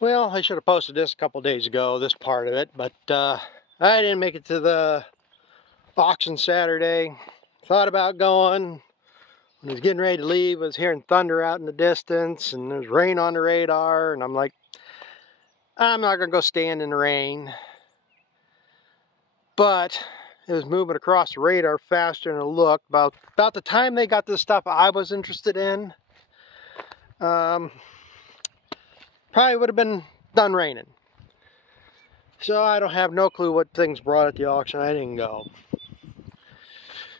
Well, I should have posted this a couple days ago, this part of it, but I didn't make it to the auction Saturday. Thought about going. When I was getting ready to leave, I was hearing thunder out in the distance, and there's rain on the radar, and I'm like, I'm not going to go stand in the rain. But it was moving across the radar faster than it looked. About the time they got the stuff I was interested in, probably would have been done raining. So I don't have no clue what things brought at the auction. I didn't go.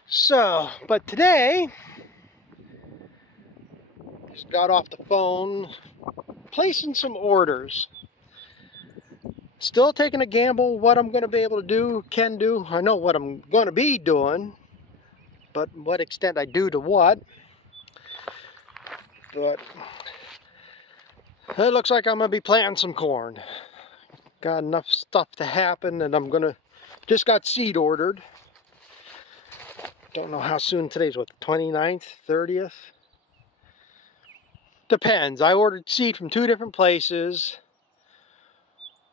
So, but today, just got off the phone, placing some orders. Still taking a gamble what I'm going to be able to do, can do. I know what I'm going to be doing, but what extent I do to what. But it looks like I'm going to be planting some corn. Got enough stuff to happen, and I'm going to, just got seed ordered. Don't know how soon. Today's what, the 29th, 30th? Depends. I ordered seed from 2 different places.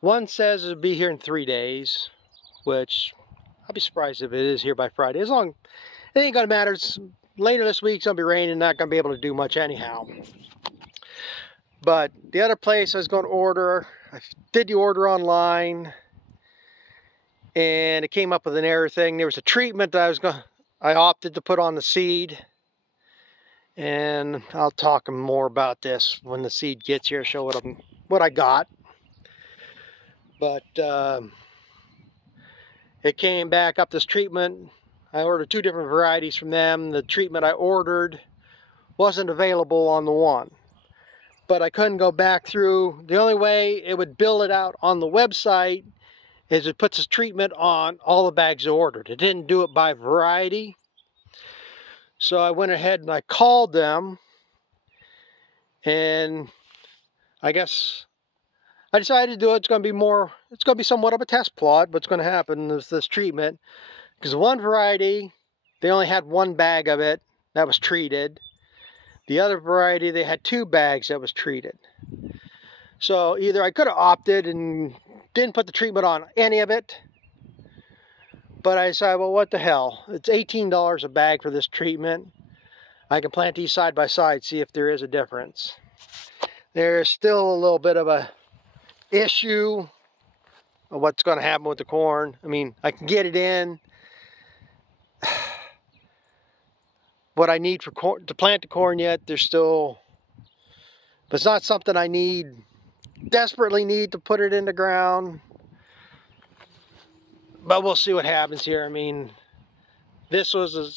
One says it'll be here in 3 days, which I'll be surprised if it is here by Friday. As long, it ain't gonna matter. Later this week's gonna be raining, not gonna be able to do much anyhow. But the other place I was gonna order, I did the order online, and it came up with an error thing. There was a treatment that I opted to put on the seed, and I'll talk more about this when the seed gets here, show what I got. But it came back up, this treatment. I ordered 2 different varieties from them. The treatment I ordered wasn't available on the one, but I couldn't go back through. The only way it would bill it out on the website is it puts this treatment on all the bags I ordered. It didn't do it by variety. So I went ahead and I called them, and I guess I decided to do it. It's going to be somewhat of a test plot. What's going to happen is this treatment, because one variety, they only had 1 bag of it that was treated. The other variety, they had 2 bags that was treated. So either I could have opted and didn't put the treatment on any of it, but I decided, well, what the hell? It's $18 a bag for this treatment. I can plant these side by side, see if there is a difference. There's still a little bit of a issue of what's going to happen with the corn. I mean, I can get it in. What I need for corn, to plant the corn yet, there's still, but it's not something I desperately need to put it in the ground. But we'll see what happens here. I mean, this was a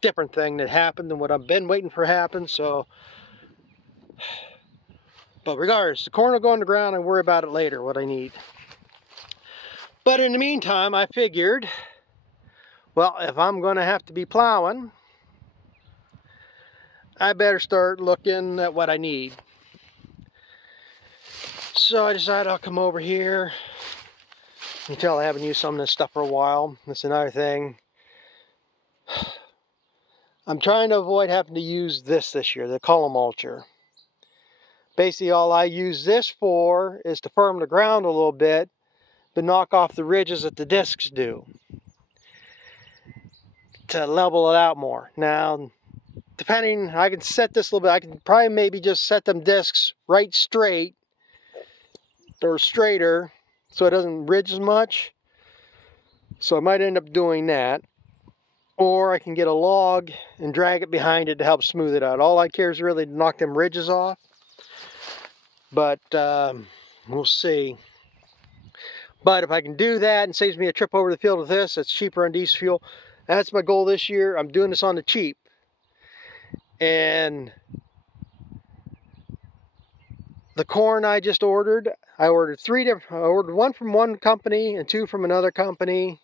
different thing that happened than what I've been waiting for happen, so. But regardless, the corn will go in the ground and worry about it later, what I need. But in the meantime, I figured, well, if I'm going to have to be plowing, I better start looking at what I need. So I decided I'll come over here. Until I haven't used some of this stuff for a while. That's another thing. I'm trying to avoid having to use this year, the column mulcher. Basically, all I use this for is to firm the ground a little bit, but knock off the ridges that the discs do, to level it out more. Now, depending, I can set this a little bit. I can probably maybe just set them discs right straight or straighter, so it doesn't ridge as much. So I might end up doing that. Or I can get a log and drag it behind it to help smooth it out. All I care is really to knock them ridges off. But we'll see. But if I can do that and saves me a trip over the field with this, it's cheaper on diesel fuel. That's my goal this year. I'm doing this on the cheap. And the corn I just ordered, I ordered 3 different. I ordered 1 from one company and 2 from another company,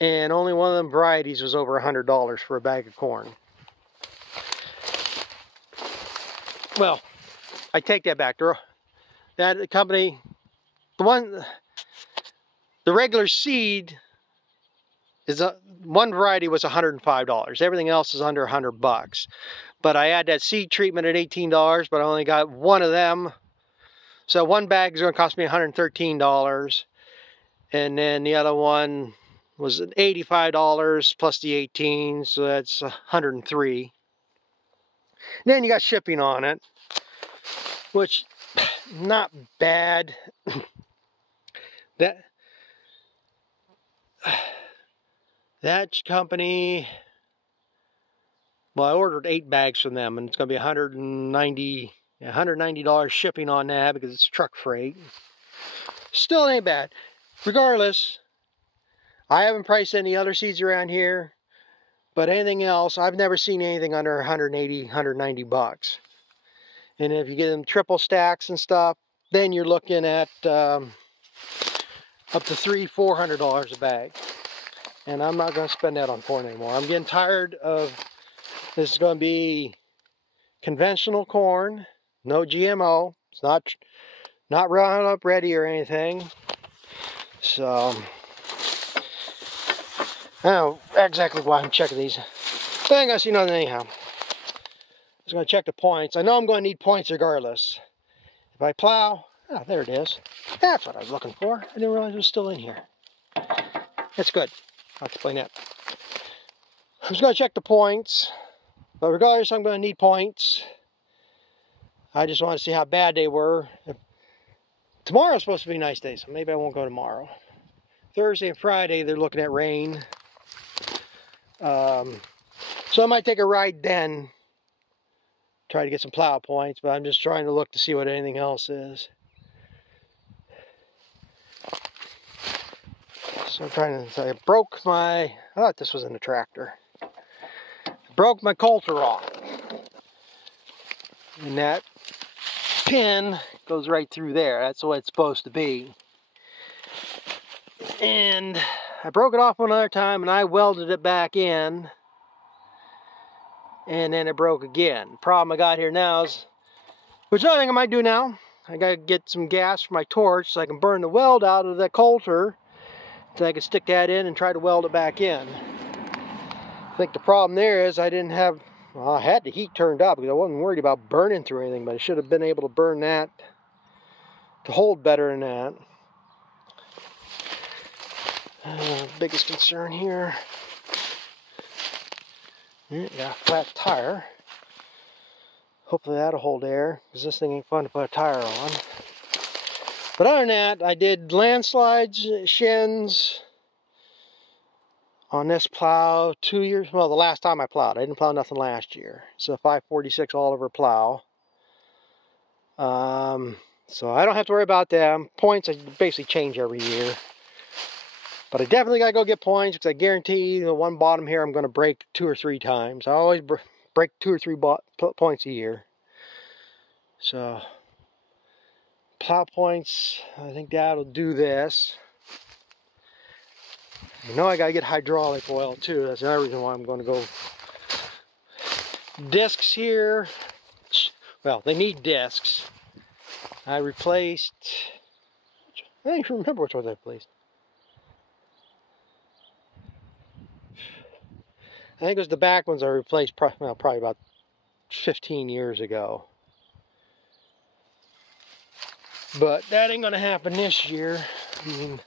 and only one of them varieties was over $100 for a bag of corn. Well, I take that back. That company, the regular seed is one variety was $105. Everything else is under $100. But I had that seed treatment at $18, but I only got 1 of them So one bag is going to cost me $113, and then the other one was $85 plus the 18, so that's $103. Then you got shipping on it, which not bad. That company, well, I ordered 8 bags from them, and it's going to be $190 shipping on that because it's truck freight. Still ain't bad. Regardless, I haven't priced any other seeds around here, but anything else, I've never seen anything under 180, 190 bucks. And if you get them triple stacks and stuff, then you're looking at up to $300-400 a bag. And I'm not going to spend that on corn anymore. I'm getting tired of, this is going to be conventional corn, no GMO. It's not Roundup Ready or anything. So, I don't know exactly why I'm checking these. But I ain't going to see nothing anyhow. I'm just going to check the points. I know I'm going to need points regardless. If I plow, oh, there it is. That's what I was looking for. I didn't realize it was still in here. That's good. I'll explain that. I'm just going to check the points. But regardless, I'm going to need points. I just want to see how bad they were. Tomorrow's supposed to be a nice day, so maybe I won't go tomorrow. Thursday and Friday, they're looking at rain. So I might take a ride then. Try to get some plow points, but I'm just trying to look to see what anything else is. So I'm trying to say, I broke my, I thought this was in the tractor. Broke my coulter off. And that pin goes right through there. That's the way it's supposed to be. And I broke it off one other time and I welded it back in. And then it broke again. The problem I got here now is, which other thing I might do now, I gotta get some gas for my torch so I can burn the weld out of the coulter. So I can stick that in and try to weld it back in. I think the problem there is I didn't have, well, I had the heat turned up because I wasn't worried about burning through anything, but I should have been able to burn that to hold better than that. Biggest concern here, got a flat tire. Hopefully that'll hold air, because this thing ain't fun to put a tire on. But other than that, I did landslides, shins on this plow 2 years, well, the last time I plowed. I didn't plow nothing last year. It's a 546 all-over plow. So I don't have to worry about them. Points I basically change every year. But I definitely got to go get points, because I guarantee the one bottom here I'm going to break 2 or 3 times. I always break 2 or 3 points a year. So plow points, I think that'll do this. I know I gotta get hydraulic oil too. That's another reason why I'm going to go. Discs here, well, they need discs. I replaced, I don't even remember which ones I replaced. I think it was the back ones I replaced probably about 15 years ago. But that ain't gonna happen this year. I mean,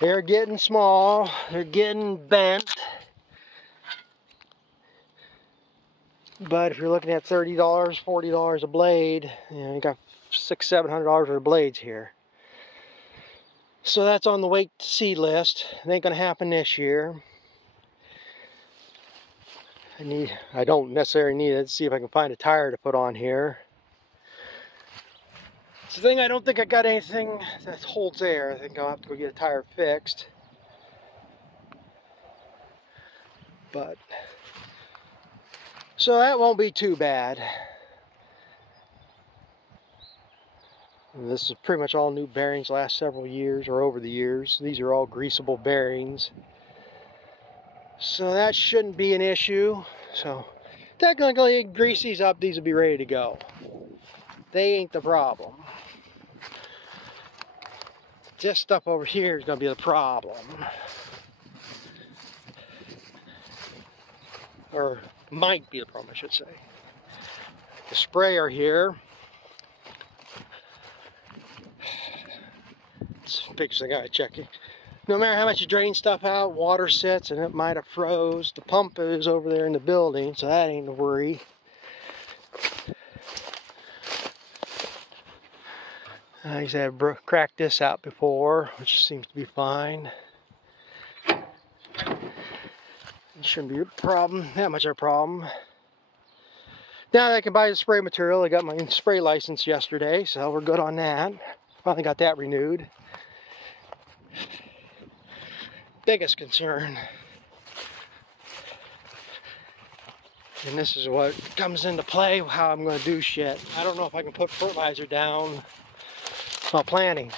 they're getting small, they're getting bent. But if you're looking at $30, $40 a blade, you know, you got $600-700 worth of blades here. So that's on the wait to see list. It ain't gonna happen this year. I don't necessarily need it. Let's see if I can find a tire to put on here. It's the thing, I don't think I got anything that holds air. I think I'll have to go get a tire fixed. But, so that won't be too bad. And this is pretty much all new bearings last several years, or over the years. These are all greasable bearings. So that shouldn't be an issue. So technically, grease these up, these will be ready to go. They ain't the problem. This stuff over here is going to be the problem. Or might be the problem, I should say. The sprayer here. biggest thing I gotta check. No matter how much you drain stuff out, water sits and it might have froze. The pump is over there in the building, so that ain't a worry. I used to have cracked this out before, which seems to be fine. It shouldn't be a problem, that much of a problem. Now that I can buy the spray material, I got my spray license yesterday, so we're good on that. Finally got that renewed. Biggest concern, and this is what comes into play, how I'm going to do shit. I don't know if I can put fertilizer down while planting.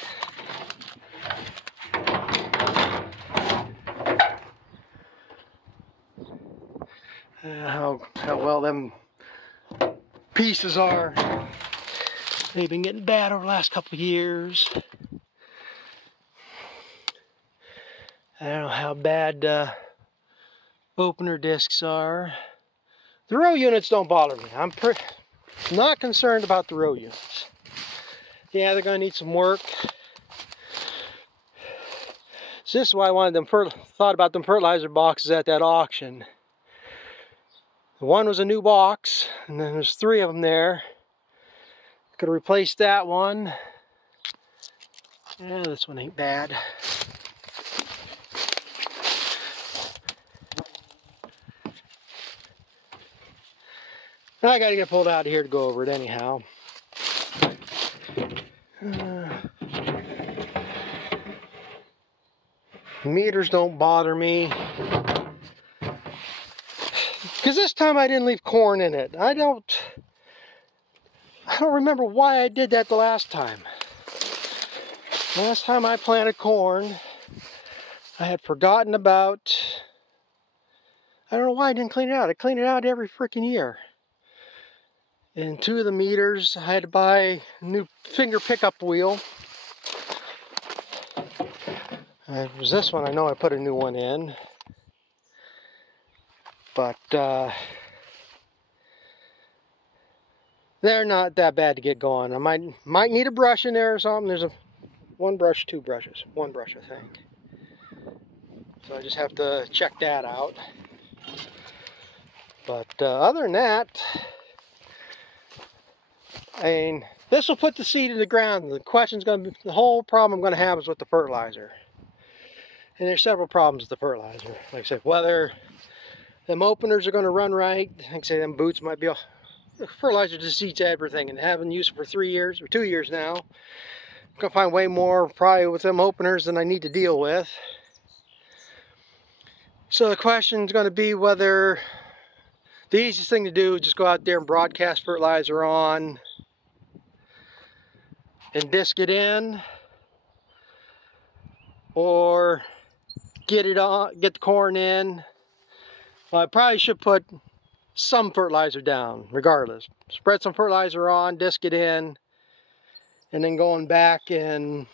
How well them pieces are. They've been getting bad over the last couple of years. I don't know how bad opener discs are. The row units don't bother me. I'm not concerned about the row units. Yeah, they're going to need some work. So this is why I wanted them thought about them fertilizer boxes at that auction. One was a new box, and then there's 3 of them there. Could have replaced that one. Yeah, this one ain't bad. I gotta get pulled out of here to go over it anyhow. Meters don't bother me. Because this time I didn't leave corn in it. I don't remember why I did that the last time. Last time I planted corn, I had forgotten about... I don't know why I didn't clean it out. I clean it out every freaking year. And 2 of the meters, I had to buy a new finger pickup wheel. It was this one, I know I put a new one in. But they're not that bad to get going. I might need a brush in there or something. There's one brush, 2 brushes. 1 brush, I think. So I just have to check that out. But other than that, I mean, this will put the seed in the ground. The whole problem I'm going to have is with the fertilizer. And there's several problems with the fertilizer. Like I said, whether them openers are going to run right. Like I say, them boots might be all... Fertilizer just eats everything, and haven't used it for 3 years or 2 years now. I'm going to find way more probably with them openers than I need to deal with. So the question is going to be whether the easiest thing to do is just go out there and broadcast fertilizer on and disc it in, or get the corn in. Well, I probably should put some fertilizer down regardless. Spread some fertilizer on, disc it in, and then going back and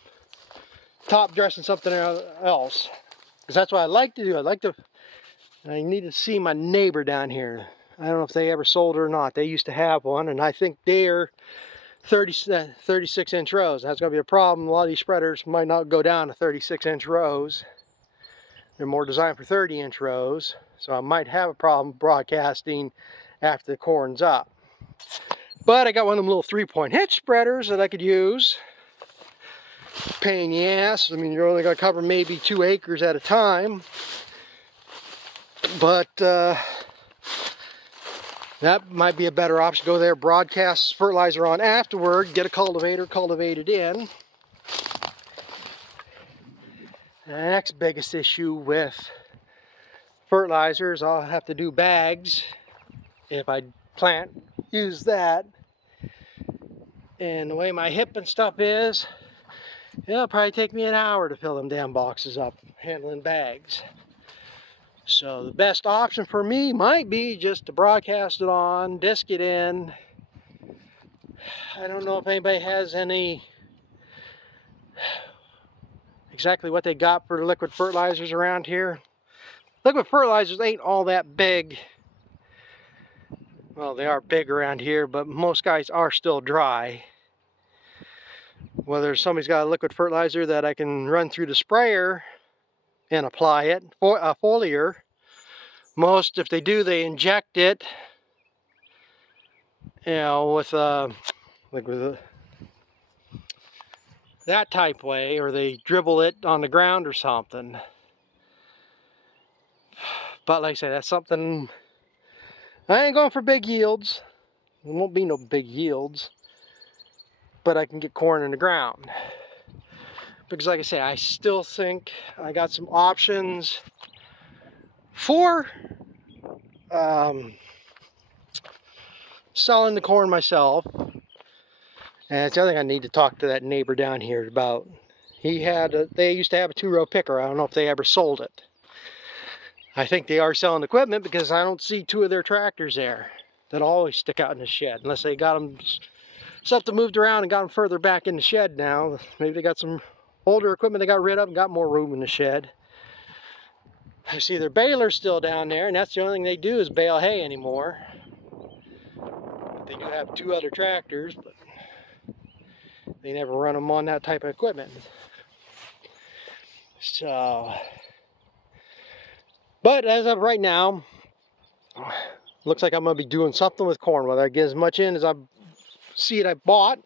top dressing something else. Because that's what I like to do. I need to see my neighbor down here. I don't know if they ever sold it or not. They used to have one, and I think they're 36-inch rows. That's going to be a problem. A lot of these spreaders might not go down to 36-inch rows. They're more designed for 30-inch rows. So I might have a problem broadcasting after the corn's up. But I got one of them little 3-point hitch spreaders that I could use. Pain in the ass. I mean, you're only going to cover maybe 2 acres at a time. But that might be a better option. Go there, broadcast fertilizer on afterward, get a cultivator, cultivate it in. The next biggest issue with fertilizers, I'll have to do bags if I use that. And the way my hip and stuff is, it'll probably take me an hour to fill them damn boxes up handling bags. So the best option for me might be just to broadcast it on, disc it in. I don't know if anybody has any exactly what they got for liquid fertilizers around here. Liquid fertilizers ain't all that big. Well, they are big around here, but most guys are still dry. whether somebody's got a liquid fertilizer that I can run through the sprayer and apply it, for a foliar. Most, if they do, they inject it, you know, with that type way, or they dribble it on the ground or something. But like I say, that's something, I ain't going for big yields. There won't be no big yields, but I can get corn in the ground. Because like I say, I still think I got some options for selling the corn myself. And it's the other thing I need to talk to that neighbor down here about. They used to have a 2-row picker. I don't know if they ever sold it. I think they are selling equipment because I don't see 2 of their tractors there that always stick out in the shed, unless they got them something moved around and got them further back in the shed now. Maybe they got some older equipment they got rid of and got more room in the shed. I see their baler's still down there, and that's the only thing they do is bale hay anymore. They do have 2 other tractors, but they never run them on that type of equipment. So, but as of right now, looks like I'm going to be doing something with corn, whether I get as much in as I seed I bought.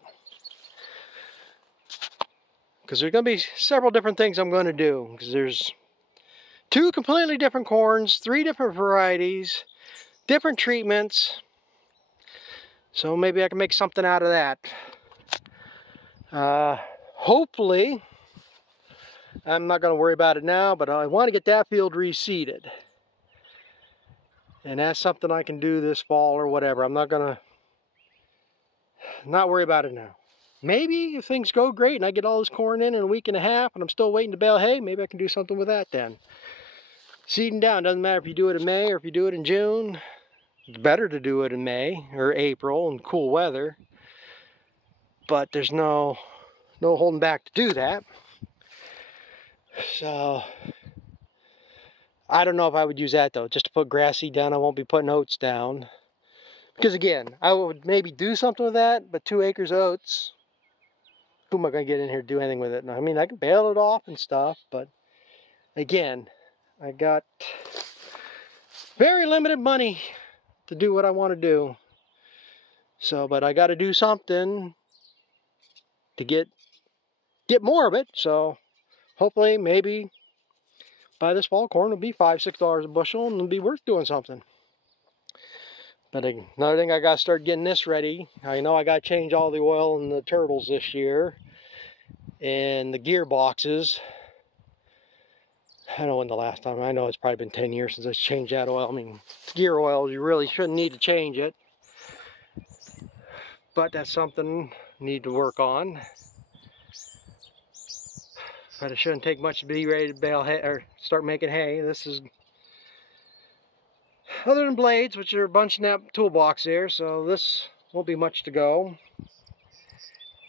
Because there's going to be several different things I'm going to do. Because there's 2 completely different corns, 3 different varieties, different treatments. So maybe I can make something out of that. Hopefully, I'm not going to worry about it now, but I want to get that field reseeded. And that's something I can do this fall or whatever. I'm not going to not worry about it now. Maybe if things go great and I get all this corn in a week and a half and I'm still waiting to bale hay, maybe I can do something with that then. Seeding down, doesn't matter if you do it in May or if you do it in June. It's better to do it in May or April in cool weather. But there's no holding back to do that. So, I don't know if I would use that though. Just to put grass seed down, I won't be putting oats down. Because again, I would maybe do something with that, but 2 acres of oats, who am I going to get in here to do anything with it? I mean, I can bale it off and stuff, but again, I got very limited money to do what I want to do. So, but I got to do something to get more of it. So, hopefully, maybe by this fall, corn will be $5, $6 a bushel and it'll be worth doing something. But another thing, I got to start getting this ready. I know I got to change all the oil in the turtles this year. And the gearboxes. I don't know when the last time. I know it's probably been 10 years since I changed that oil. I mean, gear oil, you really shouldn't need to change it. But that's something I need to work on. But it shouldn't take much to be ready to bale hay or start making hay. This is, other than blades, which are a bunch in that toolbox there, so this won't be much to go.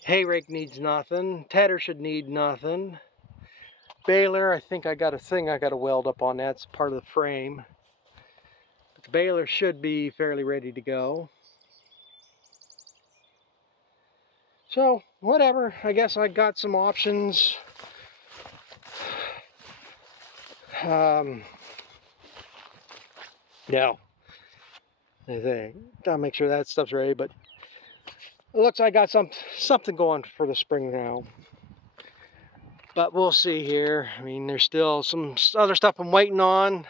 Hay rake needs nothing. Tedder should need nothing. Baler, I think I got a thing I got to weld up on that. It's part of the frame. But the baler should be fairly ready to go. So, whatever. I guess I got some options. Yeah. Gotta make sure that stuff's ready, but it looks like I got something going for the spring now. But we'll see here. I mean, there's still some other stuff I'm waiting on.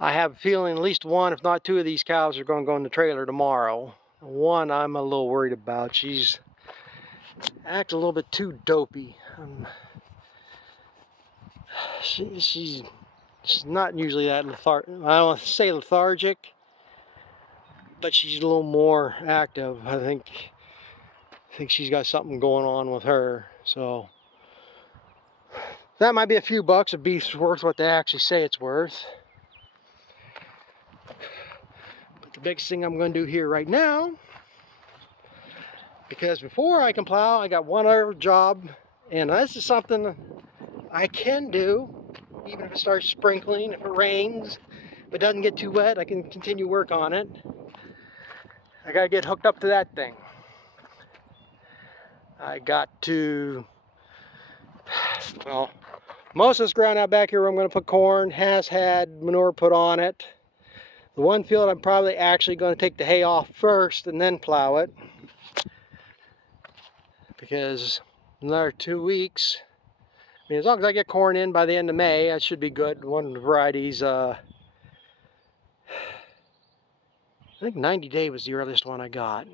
I have a feeling at least 1, if not 2 of these cows are going to go in the trailer tomorrow. One I'm a little worried about. She's acting a little bit too dopey. She's not usually that lethargic. I don't want to say lethargic, but she's a little more active. I think she's got something going on with her. So that might be a few bucks. A beef's worth what they actually say it's worth. But the biggest thing I'm going to do here right now, because before I can plow, I got one other job, and this is something I can do, even if it starts sprinkling, if it rains, if it doesn't get too wet, I can continue work on it. I gotta get hooked up to that thing. I got to, well, most of this ground out back here where I'm going to put corn has had manure put on it. The one field I'm probably actually going to take the hay off first and then plow it, because another 2 weeks, I mean, as long as I get corn in by the end of May, I should be good. One of the varieties, I think 90 day was the earliest one I got.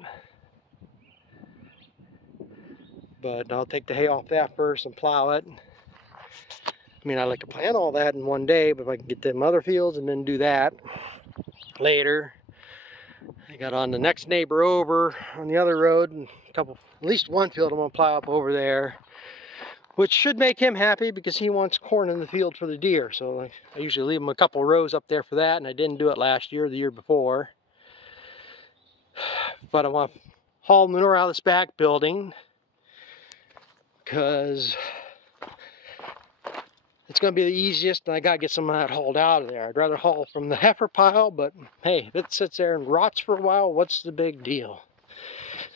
But I'll take the hay off that first and plow it. I mean, I like to plant all that in one day, but if I can get them other fields and then do that later. I got on the next neighbor over on the other road, and at least one field I'm gonna plow up over there, which should make him happy because he wants corn in the field for the deer. So I usually leave him a couple rows up there for that, and I didn't do it last year or the year before. But I want to haul manure out of this back building because it's going to be the easiest, and I got to get some of that hauled out of there. I'd rather haul from the heifer pile, but hey, if it sits there and rots for a while, what's the big deal?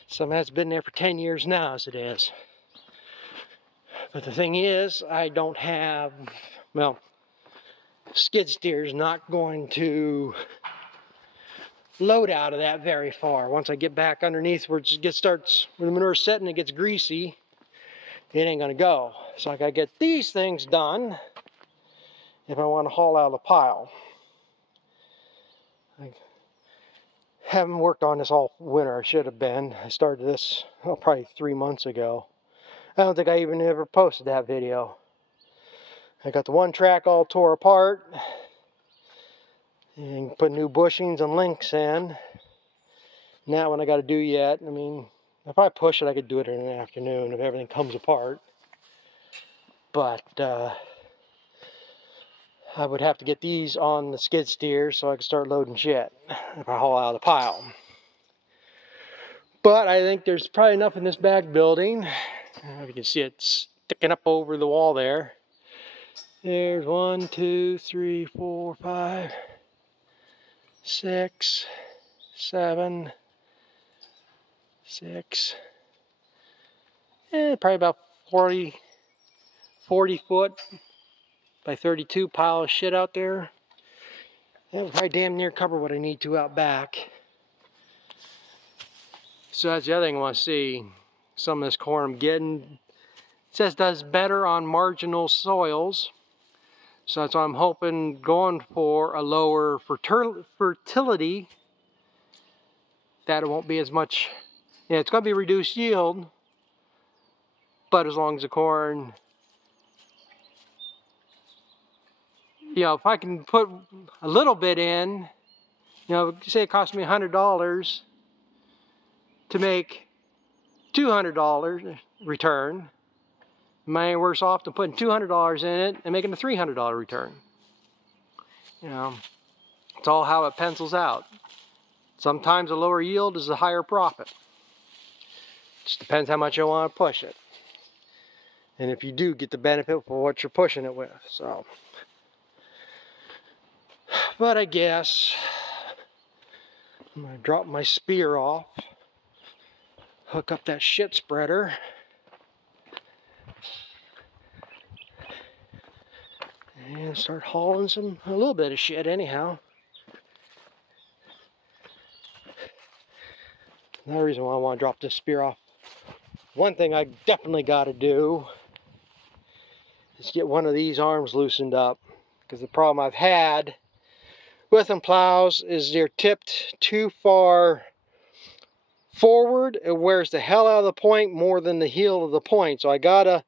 Some that's been there for 10 years now, as it is. But the thing is, I don't have, well, skid steer's not going to load out of that very far. Once I get back underneath where when the manure's setting, it gets greasy, it ain't gonna go. So I gotta get these things done if I want to haul out of the pile. I haven't worked on this all winter. I should have been. I started this probably 3 months ago. I don't think I even ever posted that video. I got the one track all tore apart and put new bushings and links in. And that one I got to do yet. I mean, if I push it, I could do it in an afternoon if everything comes apart. But I would have to get these on the skid steer so I can start loading shit if I haul out of the pile. But I think there's probably enough in this back building. I don't know if you can see it sticking up over the wall there. There's 1, 2, 3, 4, 5, 6, 7, 6. Probably about 40 foot by 32 pile of shit out there. That would probably damn near cover what I need to out back. So that's the other thing I want to see. Some of this corn I'm getting, it says does better on marginal soils. So that's why I'm hoping, going for a lower fertility, that it won't be as much. Yeah, it's going to be reduced yield, but as long as the corn, you know, if I can put a little bit in, you know, say it cost me $100 to make $200 return, am I any worse off than putting $200 in it and making a $300 return? You know, it's all how it pencils out. Sometimes a lower yield is a higher profit. Just depends how much you want to push it. And if you do get the benefit for what you're pushing it with. So, but I guess I'm going to drop my spear off, hook up that shit spreader, and start hauling a little bit of shit anyhow. Another reason why I want to drop this spear off. One thing I definitely got to do is get one of these arms loosened up, because the problem I've had with them plows is they're tipped too far forward. It wears the hell out of the point more than the heel of the point. So I gotta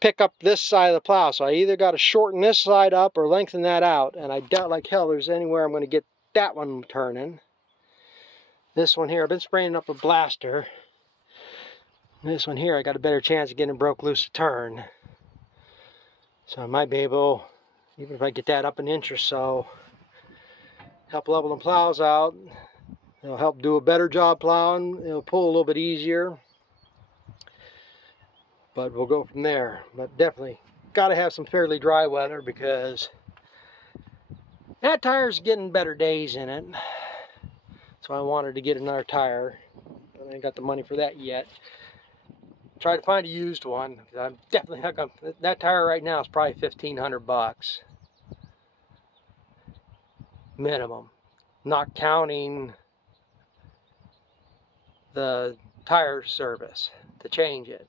pick up this side of the plow. So I either gotta shorten this side up or lengthen that out. And I doubt like hell there's anywhere I'm gonna get that one turning. This one here, I've been spraying up a blaster. This one here, I got a better chance of getting it broke loose to turn. So I might be able, even if I get that up an inch or so, help level the plows out. It'll help do a better job plowing. It'll pull a little bit easier. But we'll go from there. But definitely got to have some fairly dry weather, because that tire's getting better days in it. So I wanted to get another tire. I ain't got the money for that yet. try to find a used one. I'm definitely not gonna. That tire right now is probably $1,500 minimum, not counting the tire service to change it.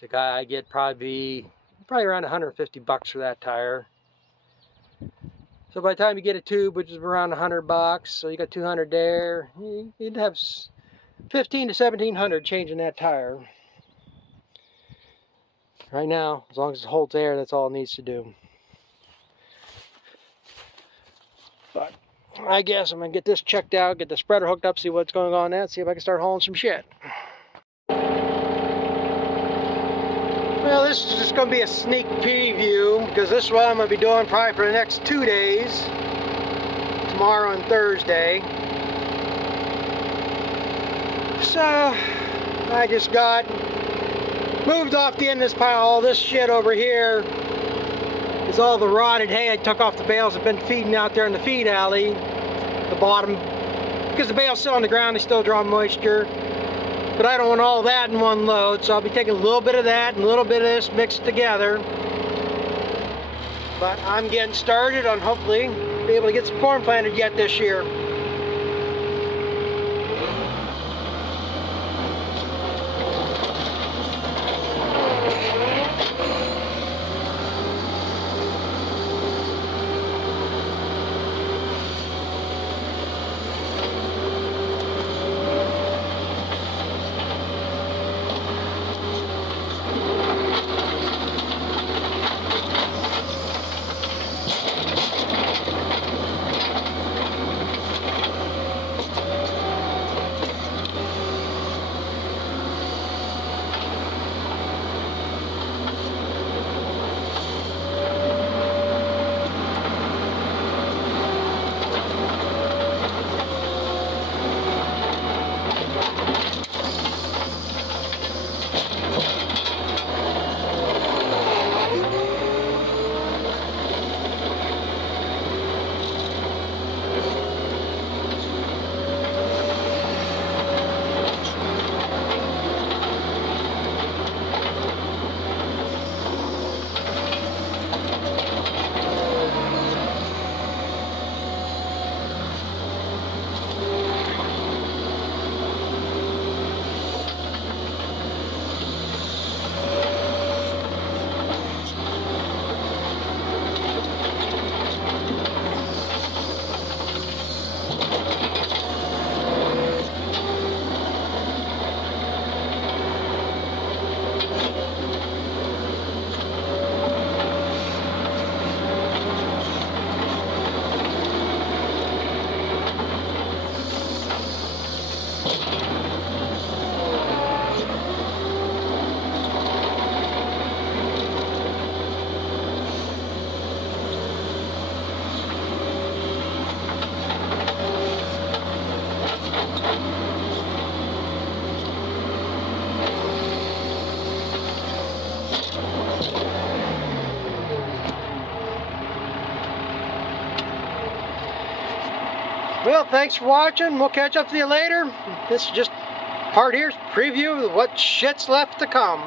The guy I get probably around $150 for that tire. So by the time you get a tube, which is around $100, so you got 200 there, you'd have 15 to 1700 changing that tire. Right now, as long as it holds air, that's all it needs to do. But I guess I'm gonna get this checked out, get the spreader hooked up, see what's going on in that, see if I can start hauling some shit. Well, this is just going to be a sneak preview, because this is what I'm going to be doing probably for the next 2 days, tomorrow and Thursday. So, I just got moved off the end of this pile. All this shit over here is all the rotted hay I took off the bales I've been feeding out there in the feed alley, the bottom, because the bale's still on the ground, they still draw moisture. But I don't want all that in one load, so I'll be taking a little bit of that and a little bit of this mixed together. But I'm getting started on hopefully be able to get some corn planted yet this year. Well, thanks for watching. We'll catch up with you later. This is just part here's preview of what shit's left to come.